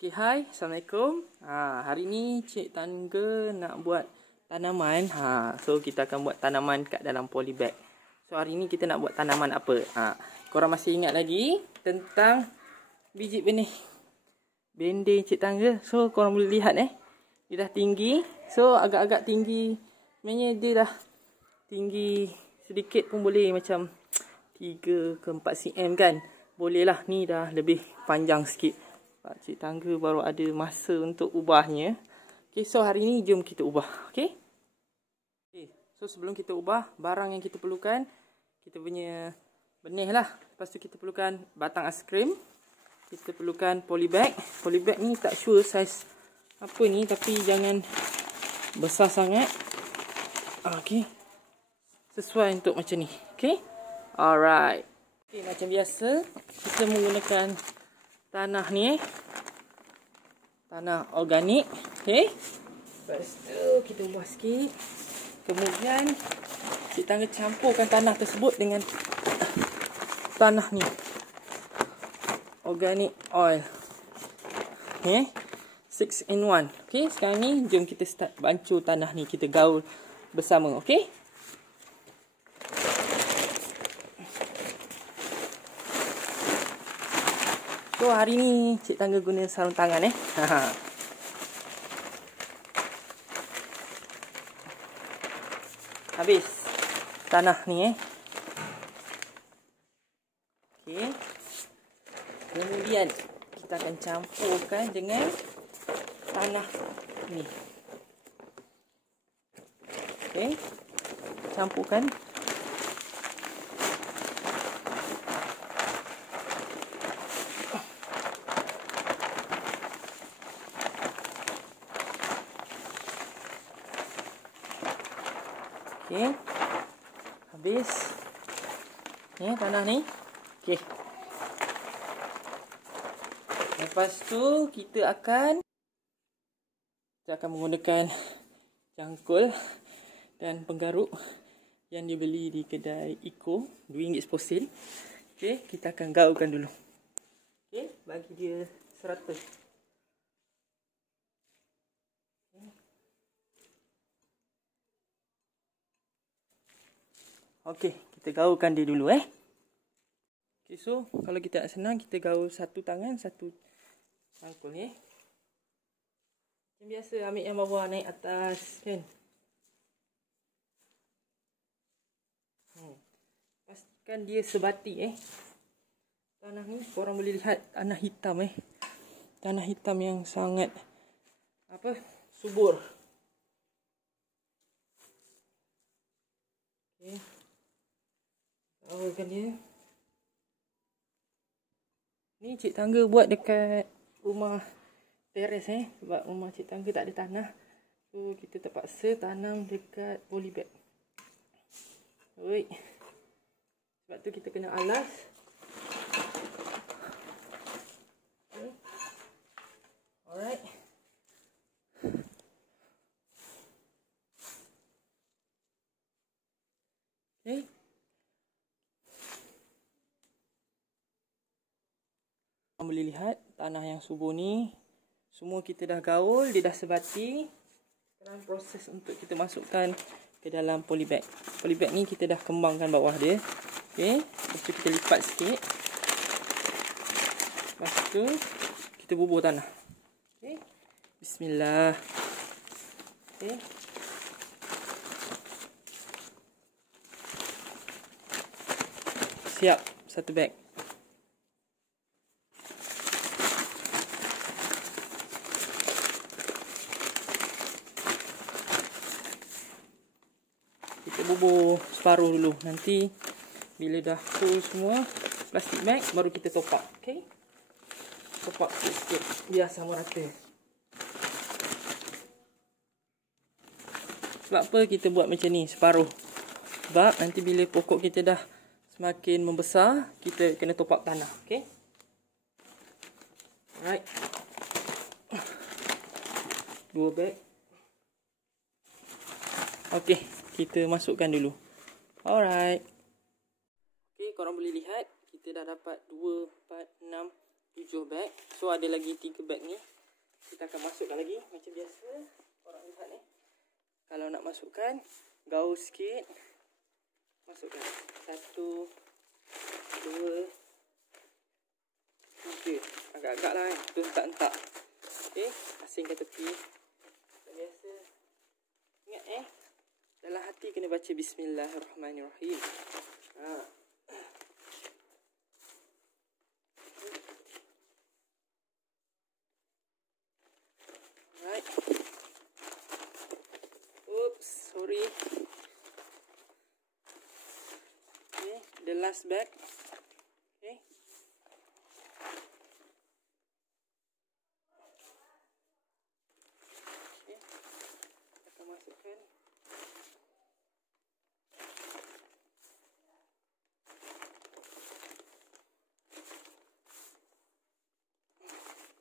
Okay, hai. Assalamualaikum. Hari ni Cik Tangga nak buat tanaman. So, kita akan buat tanaman kat dalam polybag. So, hari ni kita nak buat tanaman apa? Korang masih ingat lagi tentang biji benih bendeng Cik Tangga? So, korang boleh lihat dia dah tinggi. So, agak-agak tinggi. Sebenarnya dia dah tinggi sedikit pun boleh, macam 3 ke 4 cm kan. Boleh lah, ni dah lebih panjang sikit. Cik Tangga baru ada masa untuk ubahnya. Okay, so hari ni jom kita ubah. Okay, so sebelum kita ubah, barang yang kita perlukan, kita punya benih lah. Lepas tu kita perlukan batang aiskrim. Kita perlukan polybag. Polybag ni tak sure saiz apa ni, tapi jangan besar sangat. Okay, sesuai untuk macam ni. Okay, alright. Okay, macam biasa, kita menggunakan tanah ni, tanah organik. Okay, lepas tu kita ubah sikit. Kemudian Cik Tangga campurkan tanah tersebut dengan tanah ni, organic oil. Okay, 6 in 1. Okay, sekarang ni jom kita start bancur tanah ni, kita gaul bersama. Okay, so hari ni Cik Tangga guna sarung tangan Habis tanah ni Okey. Kemudian kita akan campurkan dengan tanah ni. Okey. Campurkan. Okey. Habis ni tanah ni. Okey. Lepas tu kita akan menggunakan cangkul dan penggaruk yang dibeli di kedai Eco, RM2 seposin. Okey, kita akan gaulkan dulu. Okey, bagi dia serata. Okey, kita gaulkan dia dulu Okey, so kalau kita nak senang, kita gaul satu tangan, satu cangkul ni. Macam biasa, ambil yang bawah naik atas kan. Pastikan dia sebati Tanah ni korang boleh lihat tanah hitam Tanah hitam yang sangat subur. Okey. Gaulkan dia. Ni Cik Tangga buat dekat rumah teres sebab rumah Cik Tangga tak ada tanah. So kita terpaksa tanam dekat polybag. Oi. Sebab tu kita kena alas. Okay. Alright. Okay. Boleh lihat tanah yang subur ni, semua kita dah gaul, dia dah sebati. Sekarang proses untuk kita masukkan ke dalam polybag. Polybag ni kita dah kembangkan bawah dia. Okey, lepas tu kita lipat sikit. Lepas tu kita bubur tanah. Okey, bismillah. Okey, siap satu bag. Kita bubur separuh dulu. Nanti bila dah full semua plastik bag, baru kita top up. Okay, top up sikit biar sama rata. Sebab apa kita buat macam ni, separuh? Sebab nanti bila pokok kita dah semakin membesar, kita kena top up tanah. Okay, alright. 2 bag. Okay, kita masukkan dulu. Alright. Okay, korang boleh lihat kita dah dapat 2, 4, 6, 7 beg. So ada lagi 3 beg ni. Kita akan masukkan lagi macam biasa. Korang lihat ni. Kalau nak masukkan, gaul sikit. Masukkan 1, 2, 3. Agak-agak lah tu hentak-hentak. Okey, asingkan tepi. Macam biasa. Ingat dalam hati kena baca Bismillahirrahmanirrahim. Right. Oops, sorry. Okay, the last bag. Okay. Okay. Kita masukkan.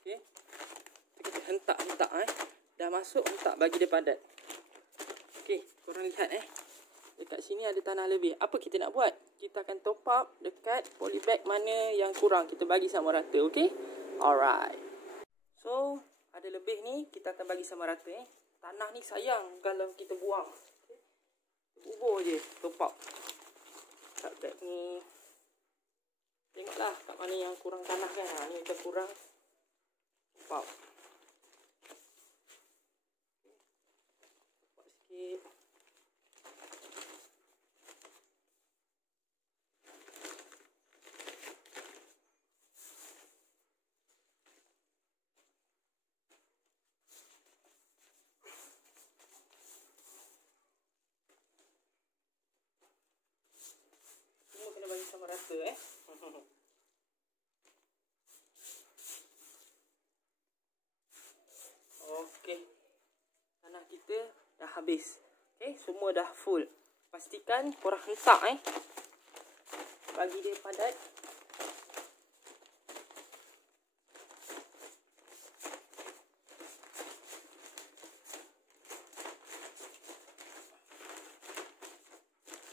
Okay. Kita hentak-hentak Dah masuk, hentak bagi dia padat. Okay, korang lihat dekat sini ada tanah lebih. Apa kita nak buat? Kita akan top up dekat polybag mana yang kurang. Kita bagi sama rata, okay? Alright. So, ada lebih ni, kita akan bagi sama rata Tanah ni sayang kalau kita buang. Okay? Ubur je, top up. Kat bag ni. Tengoklah kat mana yang kurang tanah kan. Ni macam kurang. Top up. Top up sikit. Bagi sama rata Okey. Tanah kita dah habis. Okey, semua dah full. Pastikan korang hentak bagi dia padat.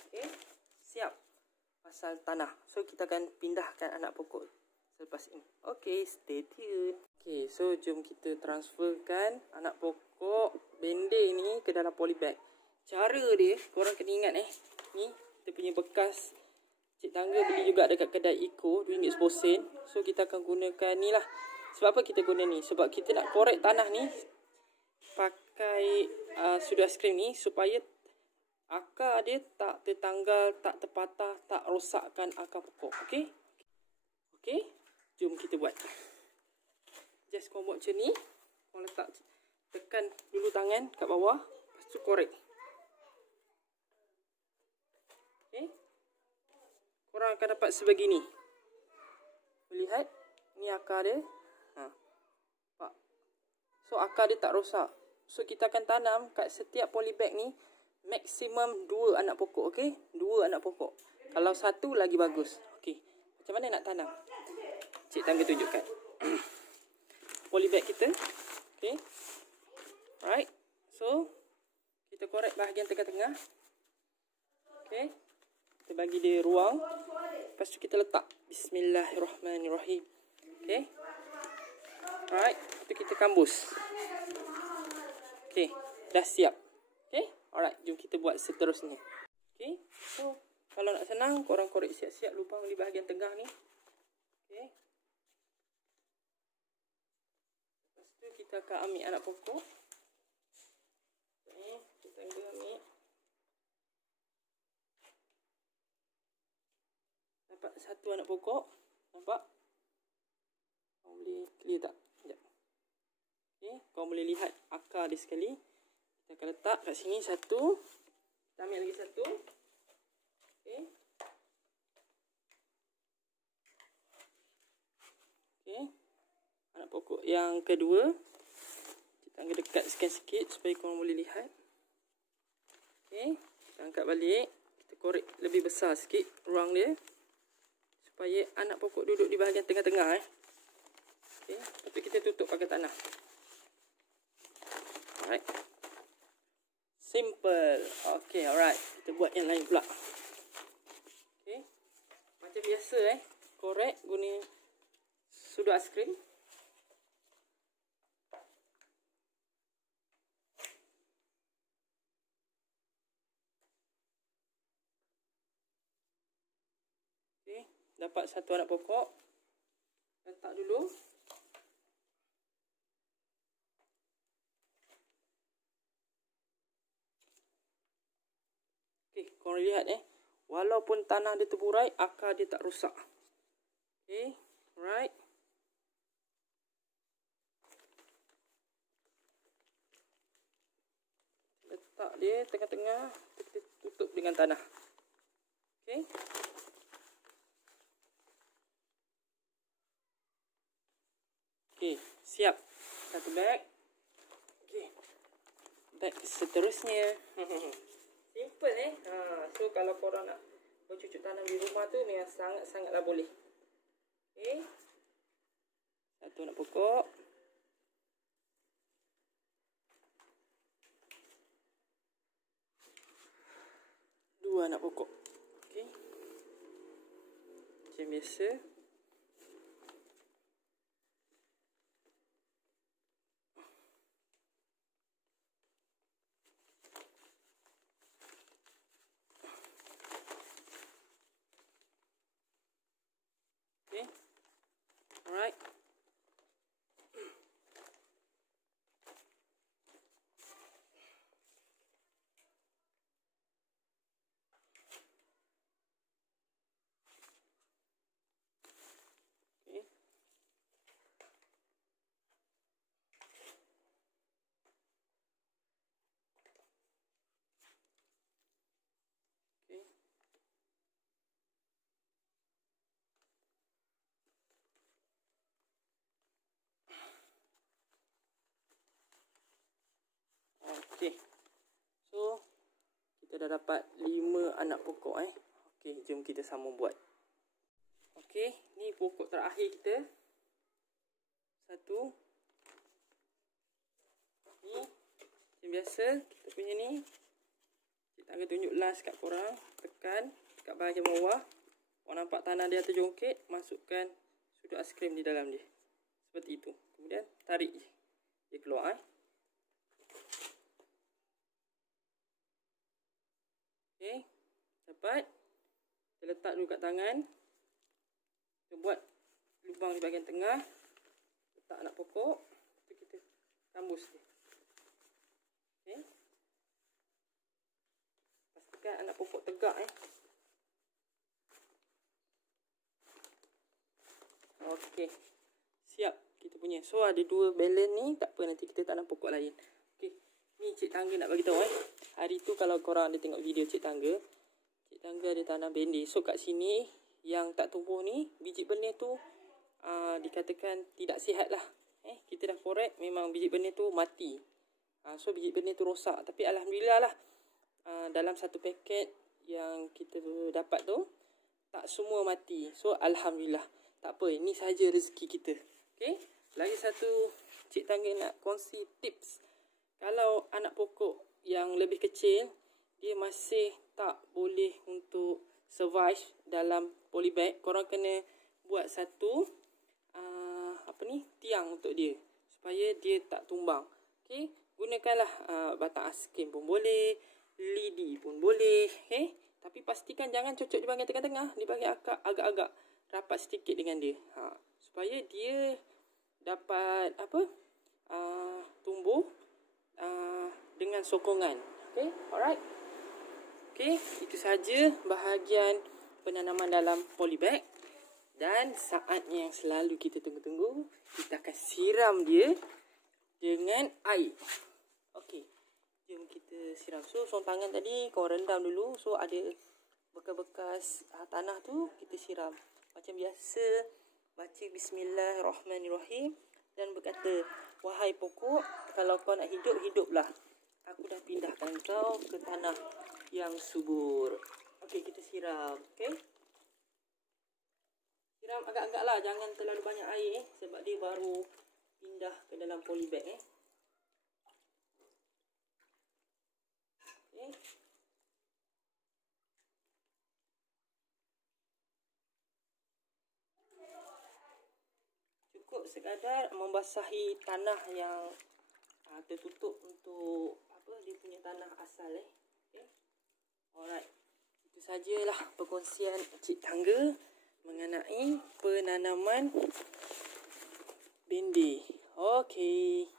Okey, siap. Pasal tanah. So, kita akan pindahkan anak pokok selepas ini. Okay, stay tune. Okay, so jom kita transferkan anak pokok bende ni ke dalam polybag. Cara dia, korang kena ingat ni, kita punya bekas cik tangga beli juga dekat kedai Eco, RM2.10. So, kita akan gunakan ni lah. Sebab apa kita guna ni? Sebab kita nak korek tanah ni pakai sudu aiskrim ni supaya akar dia tak tertanggal, tak terpatah, tak rosakkan akar pokok. Okey? Okey? Jom kita buat. Just korang buat macam ni. Korang letak, tekan dulu tangan kat bawah. Lepas tu korek. Okey? Korang akan dapat sebegini. Melihat? Ni akar dia. Nampak? So, akar dia tak rosak. So, kita akan tanam kat setiap polybag ni maksimum 2 anak pokok, okey? 2 anak pokok. Kalau 1 lagi bagus. Okey. Macam mana nak tanam? Cik tangga tunjukkan. Polybag kita. Okey. Alright. So, kita korek bahagian tengah-tengah. Okey. Kita bagi dia ruang. Lepas tu kita letak. Bismillahirrahmanirrahim. Okey. Alright. Lepas tu kita kambus. Okey. Dah siap. Okey. Alright, jom kita buat seterusnya. Okay, so kalau nak senang, korang korek siap-siap lubang di bahagian tengah ni. Okay. Lepas tu kita akan ambil anak pokok. Okay, kita ambil. Dapat 1 anak pokok. Nampak? Korang boleh clear tak? Sekejap. Okay, korang boleh lihat akar dia sekali. Kita akan letak kat sini 1. Kita ambil lagi 1. Okey. Okey. Anak pokok yang kedua. Kita angkat dekatkan sikit supaya korang boleh lihat. Okey. Kita angkat balik. Kita korek lebih besar sikit ruang dia. Supaya anak pokok duduk di bahagian tengah-tengah. Okey. Lepas tu kita tutup pakai tanah. Alright. Simple. Okay, alright. Kita buat yang lain pula. Okay. Macam biasa korek guna sudu aiskrim. Okay, dapat satu anak pokok. Letak dulu. Okay, korang lihat walaupun tanah dia terburai, akar dia tak rosak. Okay, alright. Letak dia tengah-tengah, kita tutup dengan tanah. Okay. Okay, siap. Satu bag. Okay. Bag seterusnya. Simple so kalau korang nak bercucuk tanam di rumah tu memang sangat-sangatlah boleh. Okay. Satu anak pokok. Dua anak pokok. Okay. Macam biasa. Okay. Alright. Okay. Okay. Okay. So, kita dah dapat 5 anak pokok Okay, jom kita sambung buat. Okay, ni pokok terakhir kita. Satu. Ni, macam biasa, kita punya ni. Cik Tangga tunjuk last kat korang. Tekan kat bahagian bawah. Korang nampak tanah dia terjongkit. Masukkan sudu aiskrim di dalam dia. Seperti itu. Kemudian, tarik je. Dia keluar Okay, dapat. Kita letak dulu kat tangan. Kita buat lubang di bahagian tengah. Letak anak pokok. Lepas kita tambus dia. Okay. Pastikan anak pokok tegak Okay. Siap kita punya. So ada 2 balon ni. Tak apa, nanti kita tanam pokok lain. Okay. Ni Cik Tangga nak bagi tahu Hari tu kalau korang ada tengok video Cik Tangga ada tanam bendi. So kat sini yang tak tumbuh ni, biji benih tu dikatakan tidak sihat lah. Kita dah korek, memang biji benih tu mati. So biji benih tu rosak. Tapi Alhamdulillah lah, dalam satu paket yang kita dapat tu, tak semua mati. So Alhamdulillah. Tak apa, ini sahaja rezeki kita. Okay. Lagi satu, Cik Tangga nak kongsi tips. Kalau anak pokok yang lebih kecil, dia masih tak boleh untuk survive dalam polybag, korang kena buat satu tiang untuk dia supaya dia tak tumbang. Okay, gunakanlah batang aiskrim pun boleh, lidi pun boleh. Okay, tapi pastikan jangan cocok di bahagian tengah-tengah, di bahagian akar agak-agak rapat sedikit dengan dia, supaya dia dapat tumbuh dengan sokongan. Okay, alright. Okay, itu saja bahagian penanaman dalam polybag. Dan saatnya yang selalu kita tunggu-tunggu, kita akan siram dia dengan air. Okay, jom kita siram. So, tangan tadi kau rendam dulu. So, ada bekas-bekas tanah tu, kita siram. Macam biasa, baca Bismillahirrahmanirrahim. Dan berkata, wahai pokok, kalau kau nak hidup, hiduplah. Aku dah pindahkan kau ke tanah yang subur. Okey, kita siram. Okey. Siram agak-agak lah. Jangan terlalu banyak air sebab dia baru pindah ke dalam polybag Okey. sekadar membasahi tanah yang tertutup untuk dia punya tanah asal Okay. Alright. Itu sajalah perkongsian Cik Tangga mengenai penanaman bendir. Okey.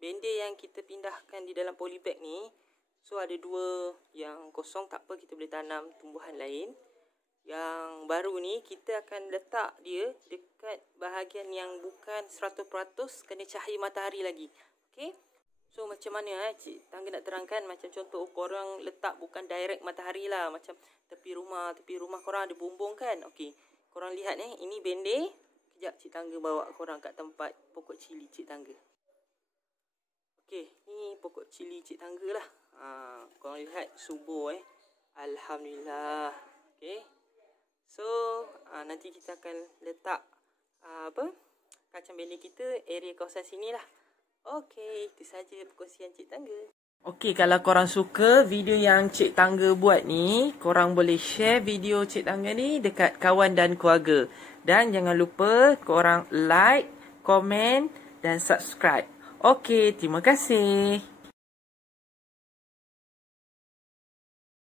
Bendir yang kita pindahkan di dalam polybag ni, so ada 2 yang kosong, tak apa, kita boleh tanam tumbuhan lain. Yang baru ni kita akan letak dia dekat bahagian yang bukan 100% kena cahaya matahari lagi. Okey. So macam mana Cik Tangga nak terangkan, macam contoh korang letak bukan direct matahari lah, macam tepi rumah korang ada bumbung kan. Okey. Korang lihat ini bendir. Kejap Cik Tangga bawa korang kat tempat pokok cili Cik Tangga. Okey, ni pokok cili Cik Tangga lah. Korang lihat subur Alhamdulillah. Okey. So, nanti kita akan letak kacang bendir kita area kawasan sini lah. Okey, itu saja perkongsian Cik Tangga. Okey, kalau korang suka video yang Cik Tangga buat ni, korang boleh share video Cik Tangga ni dekat kawan dan keluarga. Dan jangan lupa korang like, komen dan subscribe. Okey, terima kasih.